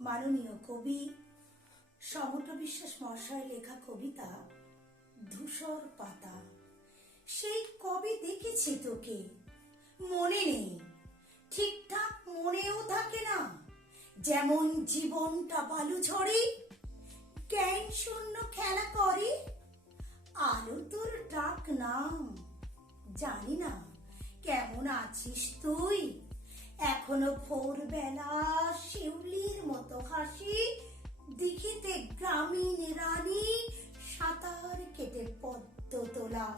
মাননীয় কবি সমগ্র বিশ্বাস মহাশয় লেখা কবিতা ধূসর পাতা। সেই কবে দেখেছি তোকে, মনে নেই, ঠিকঠাক মনেও থাকে না। যেমন জীবনটা বালু ঝড়ে জ্ঞান শূন্য খেলা করে। আলো তোর ডাক নাম, জানি না কেমন আছিস তুই। এখনো ভোরবেলা শিউলির মতো হাসি, দিঘিতে গ্রামীণ রানী সাঁতার কেটে পদ্ম তোলা।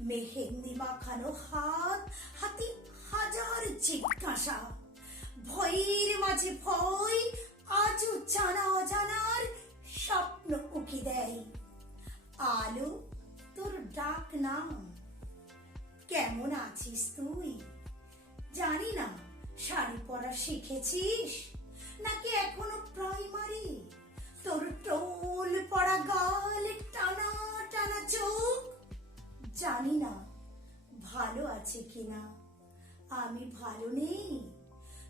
মেহেন্দি মাখানো হাত, হাতে হাজার জিজ্ঞাসা, ভয়ের মাঝে ভয় আজও জানা অজানার স্বপ্ন উকি দেয়। আলো তোর ডাক নাম, কেমন আছিস তুই। জানি না শাড়ি পরা শিখেছিস নাকি এখনো প্রাইমারি। তোর টোল পড়া গাল, টানা টানা চোখ, জানি না ভালো আছে কিনা। আমি ভালো নেই,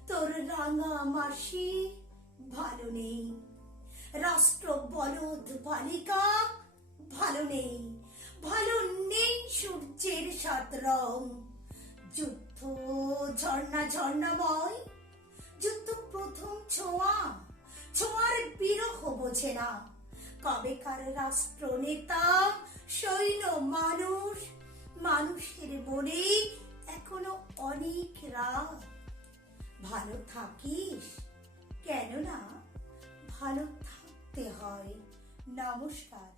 তোর রাঙা মাসি ভালো নেই। রাষ্ট্র বলদ বালিকা ভালো নেই, ভালো নেই সূর্যের সাত রং। যুদ্ধ ঝর্ণা ঝর্ণাময়, যুদ্ধ প্রথম ছোঁয়া, ছোঁয়ার বিরহ বোঝে না। কবেকার রাষ্ট্র নেতা সৈন্য মানুষ, মানুষের মনে এখনো অনেক রাত। ভালো থাকিস, কেননা ভালো থাকতে হয়। নমস্কার।